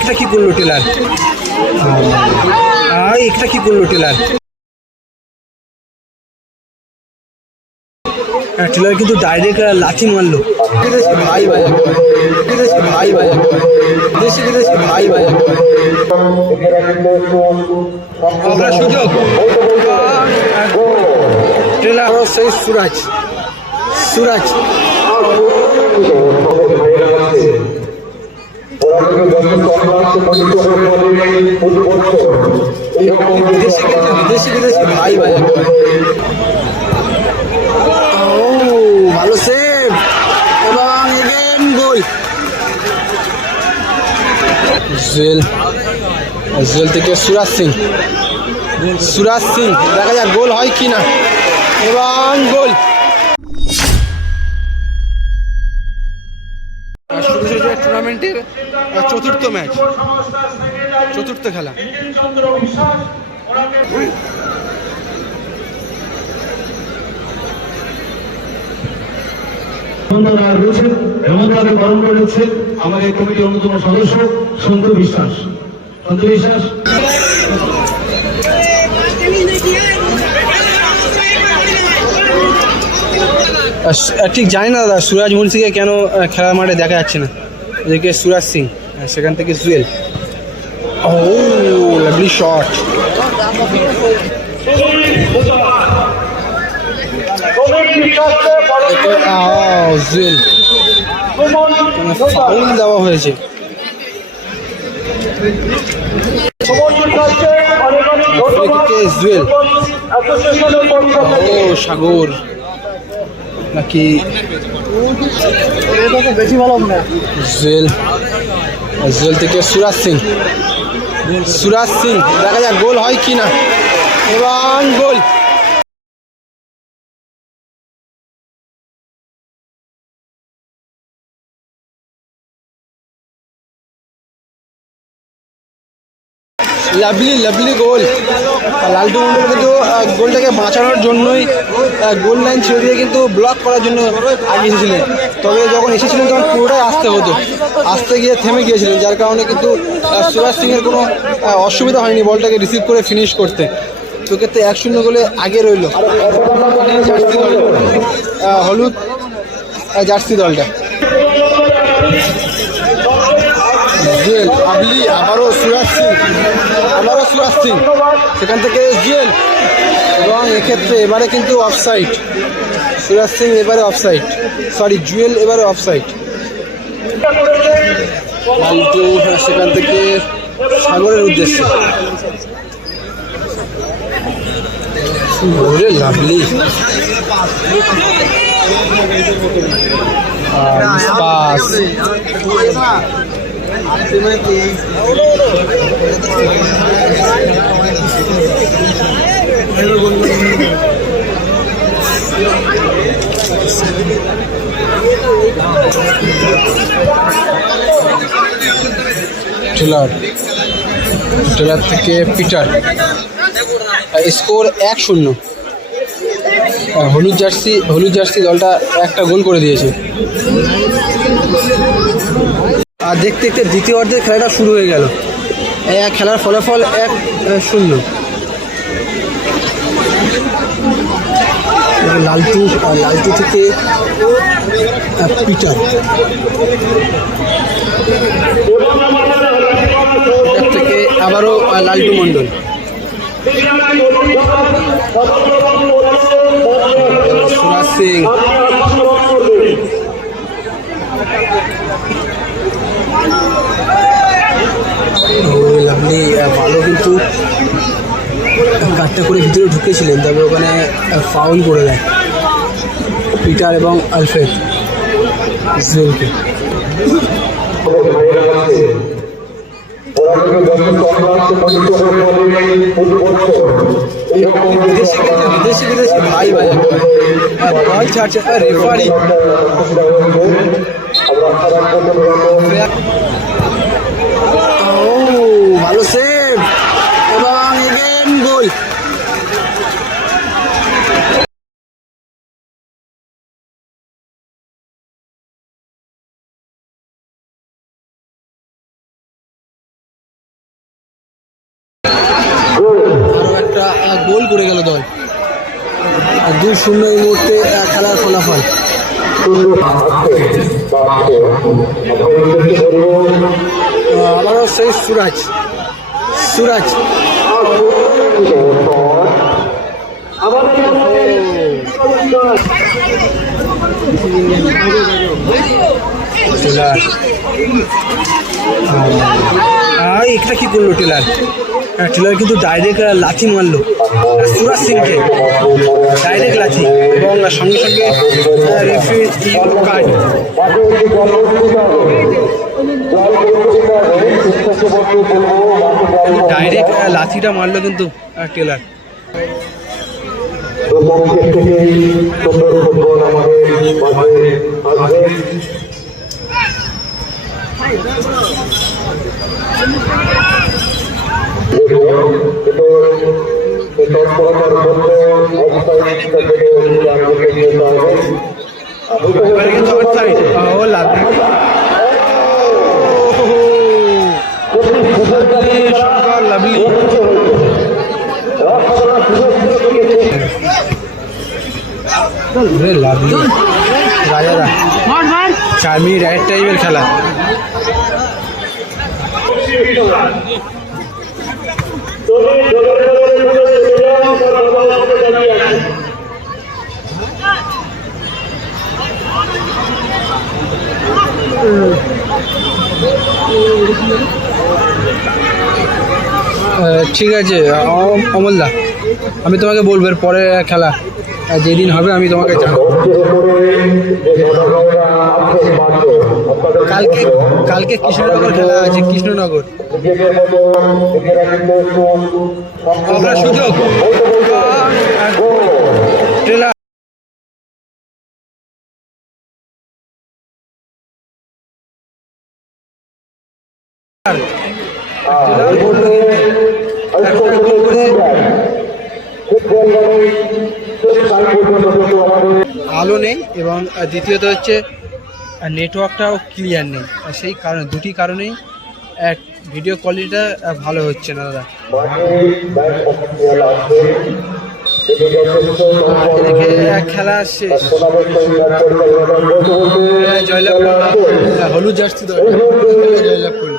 একটা কি করলো টেলার, একটা কি করলো টেলার। টেলার কিন্তু ডাইরেক্ট লাথি মারলো। বিদেশি ভাই ভাই বিদেশি ভাই ভাই দেশি বিদেশি ভাই ভাই সুযোগ টেলার সেই সুরাজ সুরাজ বিদেশি বিদেশি ভাই ভাই ভালো সেভ এবং এগেন গোল। জুয়েল থেকে সুরাজ সিং দেখা যাক গোল হয় কি না এবং গোল। টুর্নামেন্টের চতুর্থ ম্যাচ, চতুর্থ খেলা। রয়েছেন এবং তাদের বরণ করে রয়েছেন আমাদের কমিটির অন্যতম সদস্য সন্তু বিশ্বাস। ঠিক জানি না দাদা, সুরাজ মুন্সিকে কেন খেলার মাঠে দেখা যাচ্ছে না। এদিকে সুরাজ সিং, সেখান থেকে জুয়েল। ও লাভলি শট। জুয়েল ফাউল দেওয়া হয়েছে। জুয়েল ও সাগর নাকি বেশি ভালো না। জুয়েল থেকে সুরাজ সিং দেখা যাক গোল হয় কি না এবং গোল। লাভলি গোল। লালটু মন্ডল কিন্তু গোলটাকে বাঁচানোর জন্যই গোল লাইন ছেড়ে দিয়ে কিন্তু ব্লক করার জন্য আগে এসেছিলেন, তবে যখন এসেছিলেন তখন পুরোটাই আসতে গিয়ে থেমে গিয়েছিলেন, যার কারণে কিন্তু সুরাজ সিংয়ের কোনো অসুবিধা হয়নি বলটাকে রিসিভ করে ফিনিশ করতে। তো ক্ষেত্রে 1-0 গোলে আগে রইল জার্সি দল, হলুদ জার্সি দলটা। জুয়েল আবলি আবারও সুরাজ সিং সেখান থেকে জুয়েল, এবং এক্ষেত্রে এবারে কিন্তু অফসাইড। সুরাজ সিং এবারে অফসাইড, জুয়েল এবারে অফসাইড। লালটু সেখান থেকে সাগরের উদ্দেশ্যে। Lovely pass. টেলার থেকে পিটার, স্কোর 1-0। হলুদ জার্সি দলটা একটা গোল করে দিয়েছে। আর দেখতে দেখতে দ্বিতীয় অর্ধের খেলাটা শুরু হয়ে গেল। খেলার ফলাফল 1-0। লালটু থেকে পিটার, থেকে আবারও লালটু মন্ডল। সুরাজ সিং লাভলি ভালো কিন্তু কাটটা করে ভিতরে ঢুকেছিলেন, তবে ওখানে ফাউল করে দেয় পিটার এবং আলফ্রেড জুয়েলকে। বিদেশি ভাই ভাই বল ছাড়ছে রেফারি। ভালো সেভ এবং এগেন গোল। আরও একটা গোল করে গেল দল। 2-0 এই মুহূর্তে খেলার ফলাফল। আবারও সেই সুরাজ এটা কি করলো টেলার কিন্তু ডাইরেক্ট লাথি মারলো সুরাজ সিংকে, ডাইরেক্ট লাথি, এবং সঙ্গে সঙ্গে রেফারি কার্ড। ডাইরেক্ট লাথিটা মারলো কিন্তু টেলার। রাজারা 4 মিনিট রাইট টাইমের খেলা। ঠিক আছে অমলদা, আমি তোমাকে বলবো এর পরে খেলা যেদিন হবে আমি তোমাকে জানাবো। কালকে কৃষ্ণনগর খেলা আছে, কৃষ্ণনগর সুযোগ ট্রেলার আলো নেই, এবং দ্বিতীয়ত হচ্ছে নেটওয়ার্কটাও ক্লিয়ার নেই। সেই কারণে দুটি কারণেই ভিডিও কোয়ালিটিটা ভালো হচ্ছে না দাদা। এদিকে খেলা শেষ, জয়লাভ হলুদ জার্সি জয়লাভ করলো।